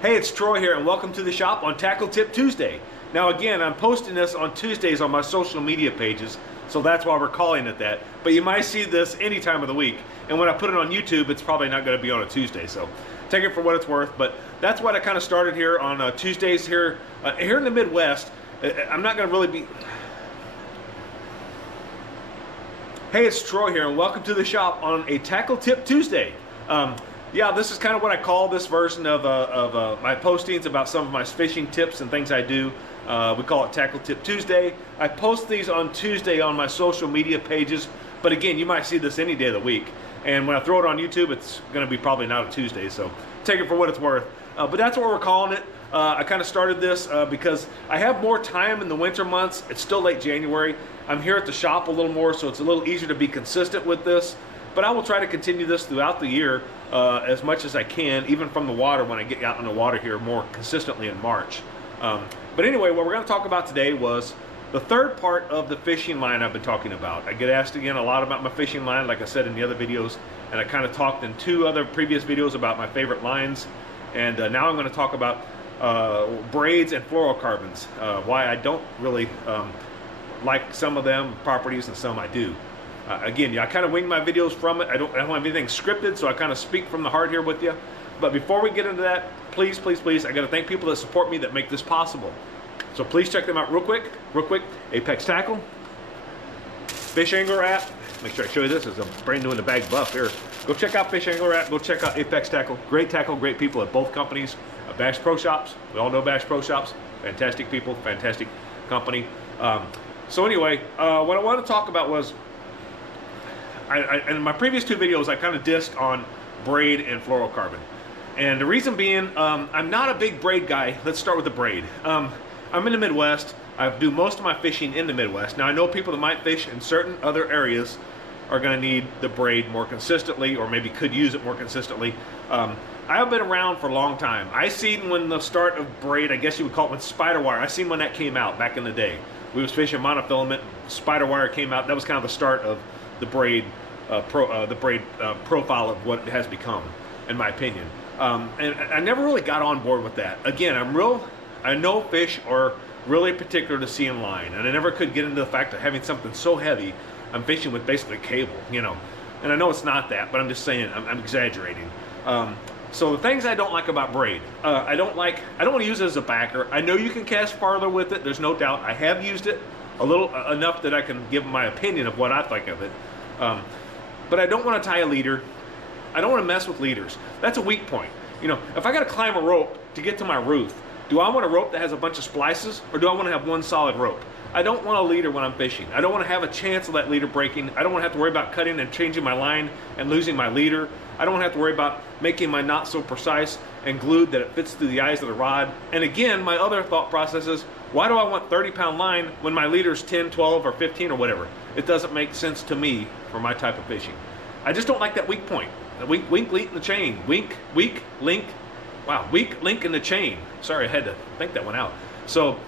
Hey, it's Troy here, and welcome to the shop on Tackle Tip Tuesday. Now again, I'm posting this on Tuesdays on my social media pages, so that's why we're calling it that. But you might see this any time of the week, and when I put it on YouTube, it's probably not going to be on a Tuesday, so take it for what it's worth. But that's what I kind of started here on Tuesdays here in the Midwest. I'm not going to really be... Hey, it's Troy here, and welcome to the shop on a Tackle Tip Tuesday. Yeah, this is kind of what I call this version of my postings about some of my fishing tips and things I do. We call it Tackle Tip Tuesday. I post these on Tuesday on my social media pages, but again, you might see this any day of the week. And when I throw it on YouTube, it's going to be probably not a Tuesday, so take it for what it's worth. But that's what we're calling it. I kind of started this because I have more time in the winter months. It's still late January. I'm here at the shop a little more, so it's a little easier to be consistent with this. But I will try to continue this throughout the year as much as I can, even from the water when I get out in the water here more consistently in March. But anyway, what we're going to talk about today was the third part of the fishing line I've been talking about. I get asked again a lot about my fishing line, like I said in the other videos, and I kind of talked in two other previous videos about my favorite lines. And now I'm going to talk about braids and fluorocarbons, why I don't really like some of them properties and some I do. Again, yeah, I kind of wing my videos from it. I don't have anything scripted, so I kind of speak from the heart here with you. But before we get into that, please, please, please, I got to thank people that support me that make this possible. So please check them out real quick. Apex Tackle, Fish Angler app. Make sure I show you this as I'm brand new in the bag buff here. Go check out Fish Angler app. Go check out Apex Tackle. Great tackle, great people at both companies. Bass Pro Shops. We all know Bass Pro Shops. Fantastic people, fantastic company. So anyway, what I want to talk about was, in my previous two videos, I kind of dissed on braid and fluorocarbon. And the reason being, I'm not a big braid guy. Let's start with the braid. I'm in the Midwest. I do most of my fishing in the Midwest. Now, I know people that might fish in certain other areas are going to need the braid more consistently, or maybe could use it more consistently. I have been around for a long time. I seen when the start of braid, I guess you would call it, with spider wire. I seen when that came out back in the day. We was fishing monofilament. Spider wire came out. That was kind of the start of the braid profile of what it has become, in my opinion. And I never really got on board with that. Again, I know fish are really particular to seeing line, and I never could get into the fact of having something so heavy. I'm fishing with basically cable, you know. And I know it's not that, but I'm just saying, I'm exaggerating. So the things I don't like about braid, I don't want to use it as a backer. I know you can cast farther with it, there's no doubt. I have used it a little enough that I can give my opinion of what I think of it. But I don't want to tie a leader. I don't want to mess with leaders. That's a weak point. You know, if I got to climb a rope to get to my roof, do I want a rope that has a bunch of splices, or do I want to have one solid rope? I don't want a leader when I'm fishing. I don't want to have a chance of that leader breaking. I don't want to have to worry about cutting and changing my line and losing my leader. I don't want to have to worry about making my knot so precise and glued that it fits through the eyes of the rod. And again, my other thought process is, why do I want 30-pound line when my leader's 10, 12, or 15 or whatever? It doesn't make sense to me for my type of fishing. I just don't like that weak point. The weak link in the chain. Weak link. Wow, weak link in the chain. Sorry, I had to think that one out. So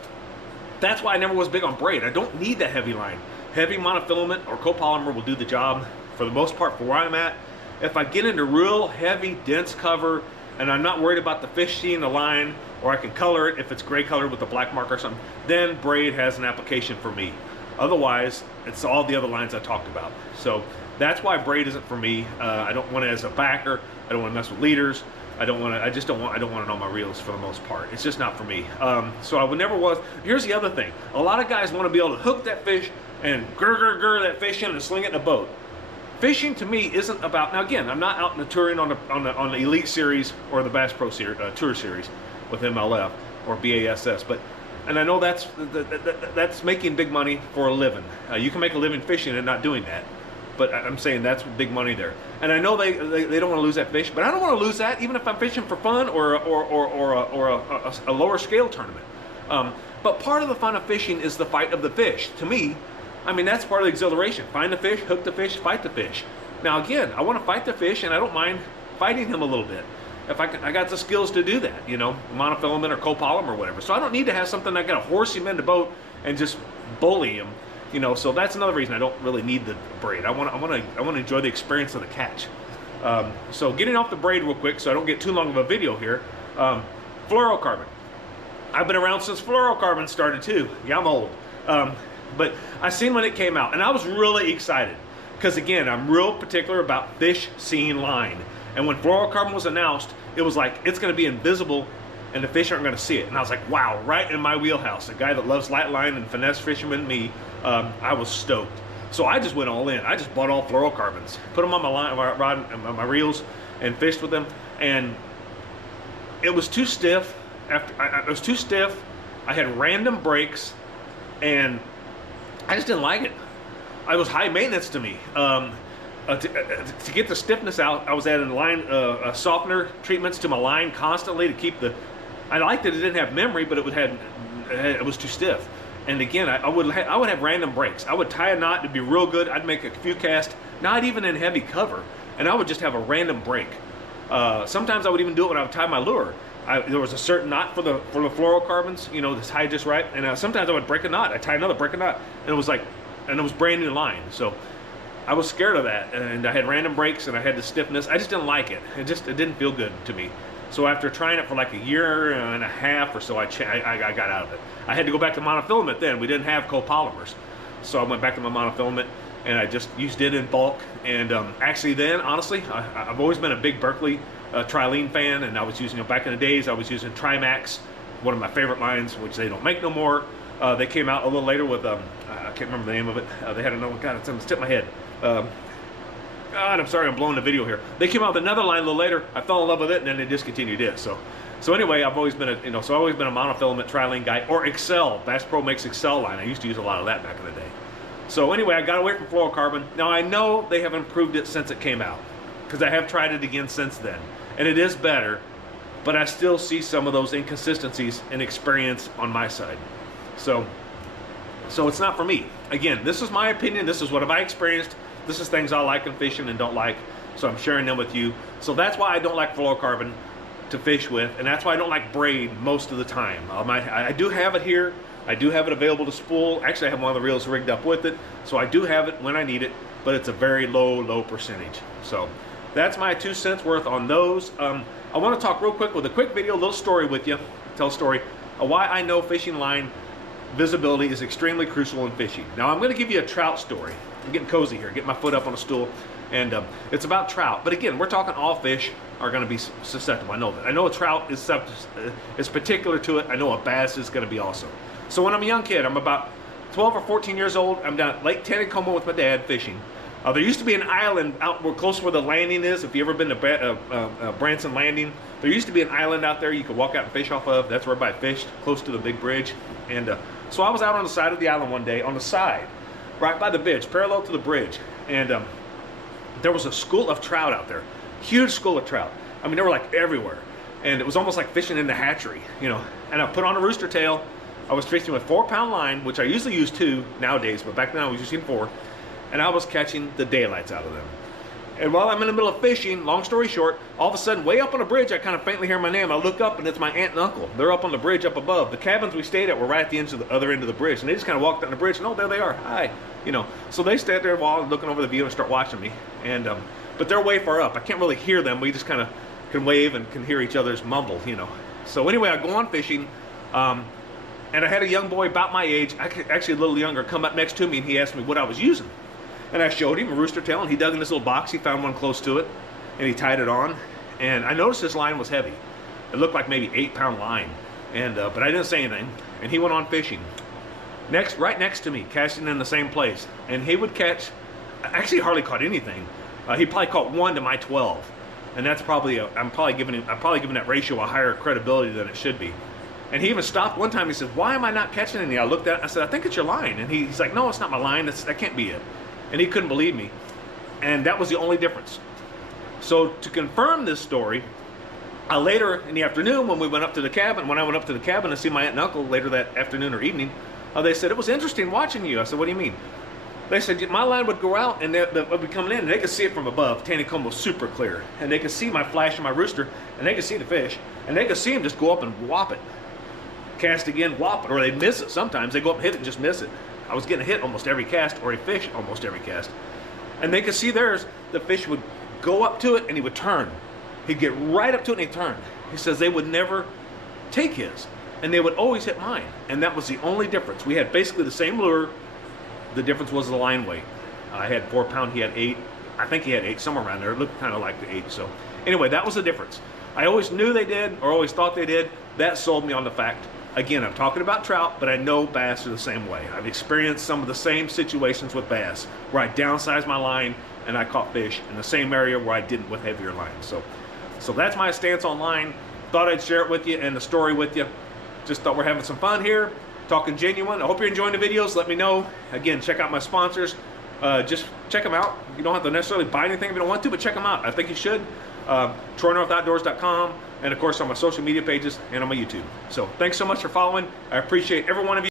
that's why I never was big on braid. I don't need that heavy line. Heavy monofilament or copolymer will do the job for the most part for where I'm at. If I get into real heavy, dense cover, and I'm not worried about the fish seeing the line, or I can color it if it's gray colored with a black mark or something, then braid has an application for me. Otherwise, it's all the other lines I talked about. So that's why braid isn't for me. I don't want it as a backer. I don't want to mess with leaders. I don't want it on my reels for the most part. It's just not for me. So I would never was. Here's the other thing. A lot of guys want to be able to hook that fish and grr that fish in and sling it in a boat. Fishing to me isn't about, now again, I'm not out in the touring on the Elite Series or the Bass Pro Tour Series with MLF or BASS, and I know that's making big money for a living. You can make a living fishing and not doing that, but I'm saying that's big money there. And I know they don't want to lose that fish, but I don't want to lose that even if I'm fishing for fun or a lower scale tournament. But part of the fun of fishing is the fight of the fish. To me, I mean, that's part of the exhilaration. Find the fish, hook the fish, fight the fish. Now again, I want to fight the fish, and I don't mind fighting him a little bit. If I got the skills to do that, you know, monofilament or copolymer or whatever. So I don't need to have something that got to horse him in the boat and just bully him, you know. So that's another reason I don't really need the braid. I want to enjoy the experience of the catch. So getting off the braid real quick, so I don't get too long of a video here. Fluorocarbon. I've been around since fluorocarbon started too. Yeah, I'm old. But I seen when it came out, and I was really excited. Because again, I'm real particular about fish seeing line. And when fluorocarbon was announced, it was like, it's gonna be invisible and the fish aren't gonna see it. And I was like, wow, right in my wheelhouse. A guy that loves light line and finesse fisherman, me, I was stoked. So I just went all in. I just bought all fluorocarbons, put them on my line, my rod, my reels, and fished with them. And it was too stiff. It was too stiff. I had random breaks, and I just didn't like it. It was high maintenance to me. To get the stiffness out, I was adding line softener treatments to my line constantly to keep the. I liked that it didn't have memory, but it was too stiff. And again, I would have random breaks. I would tie a knot, it'd be real good. I'd make a few casts, not even in heavy cover, and I would just have a random break. Sometimes I would even do it when I would tie my lure. There was a certain knot for the fluorocarbons, you know, to tie just right. And sometimes I would break a knot. I'd tie another, break a knot, and it was like, and it was brand new line. So I was scared of that, and I had random breaks, and I had the stiffness. I just didn't like it. It didn't feel good to me. So after trying it for like a year and a half or so, I got out of it. I had to go back to monofilament then. We didn't have copolymers. So I went back to my monofilament, and I just used it in bulk. And actually then, honestly, I've always been a big Berkley Trilene fan, and I was using, back in the days, I was using Trimax, one of my favorite lines, which they don't make no more. They came out a little later with, I can't remember the name of it. They had another one, God, it's on the tip of my head. God, I'm sorry, I'm blowing the video here. They came out with another line a little later. I fell in love with it, and then they discontinued it. So anyway, I've always been a, I've always been a monofilament Trilene guy, or Excel. Bass Pro makes Excel line. I used to use a lot of that back in the day. So anyway, I got away from fluorocarbon. Now I know they have improved it since it came out, because I have tried it again since then, and it is better. But I still see some of those inconsistencies in experience on my side. So it's not for me. Again, this is my opinion. This is what I experienced. This is things I like in fishing and don't like, so I'm sharing them with you. So that's why I don't like fluorocarbon to fish with, and that's why I don't like Braid most of the time. I do have it here. I do have it available to spool. Actually, I have one of the reels rigged up with it, so I do have it when I need it, but it's a very low percentage. So that's my 2 cents worth on those. I want to talk real quick with a quick video, a little story with you. Tell a story of why I know fishing line visibility is extremely crucial in fishing. Now I'm going to give you a trout story. I'm getting cozy here, getting my foot up on a stool, and it's about trout. But again, we're talking all fish are going to be susceptible. I know that. I know a trout is particular to it. I know a bass is going to be also. So when I'm a young kid, I'm about 12 or 14 years old. I'm down at Lake Taneycomo with my dad fishing. There used to be an island out close where the landing is. If you ever been to Branson Landing, there used to be an island out there you could walk out and fish off of. That's where I fished, close to the big bridge. And so I was out on the side of the island one day, on the side, right by the bridge, parallel to the bridge. And there was a school of trout out there, huge school of trout. I mean, they were like everywhere. And it was almost like fishing in the hatchery, you know. And I put on a rooster tail. I was fishing with 4-pound line, which I usually use 2 nowadays, but back then I was using 4. And I was catching the daylights out of them. And while I'm in the middle of fishing, long story short, all of a sudden, way up on the bridge, I kind of faintly hear my name. I look up, and it's my aunt and uncle. They're up on the bridge up above. The cabins we stayed at were right at the other end of the bridge, and they just kind of walked down the bridge, and oh, there they are. Hi, you know. So they stayed there while looking over the view and start watching me. And but they're way far up. I can't really hear them. We just kind of can wave and can hear each other's mumble, you know. So anyway, I go on fishing. And I had a young boy about my age, actually a little younger, come up next to me, and he asked me what I was using. And I showed him a rooster tail, and he dug in this little box. He found one close to it, and he tied it on. And I noticed this line was heavy. It looked like maybe 8-pound line. And but I didn't say anything. And he went on fishing. Right next to me, casting in the same place. And he would catch, actually hardly caught anything. He probably caught 1 to my 12. And that's probably, I'm probably giving that ratio a higher credibility than it should be. And he even stopped one time. He said, "Why am I not catching any?" I looked at it. I said, "I think it's your line." And he's like, "No, it's not my line. That can't be it." And he couldn't believe me. And that was the only difference. So to confirm this story, later in the afternoon when I went up to the cabin to see my aunt and uncle later that afternoon or evening, they said, "It was interesting watching you." I said, "What do you mean?" They said, "My line would go out and they would be coming in, and they could see it from above. Taneycomo was super clear. And they could see my flash and my rooster, and they could see the fish, and they could see him just go up and whop it. Cast again, whop it, or they'd miss it. Sometimes they go up and hit it and just miss it. I was getting a hit almost every cast, or a fish almost every cast. And they could see theirs. The fish would go up to it and he would turn. He'd get right up to it and he'd turn. He says they would never take his, and they would always hit mine, and that was the only difference. We had basically the same lure. The difference was the line weight. I had 4 pound, he had 8. I think he had 8, somewhere around there. It looked kind of like the 8. So anyway, that was the difference. I always knew they did, or always thought they did. That sold me on the fact. Again, I'm talking about trout, but I know bass are the same way. I've experienced some of the same situations with bass, where I downsized my line and I caught fish in the same area where I didn't with heavier lines. So that's my stance on line. Thought I'd share it with you and the story with you. Just thought we're having some fun here, talking genuine. I hope you're enjoying the videos. Let me know. Again, check out my sponsors. Just check them out. You don't have to necessarily buy anything if you don't want to, but check them out. I think you should. TroyNorthOutdoors.com, and of course on my social media pages and on my YouTube. So thanks so much for following. I appreciate every one of you.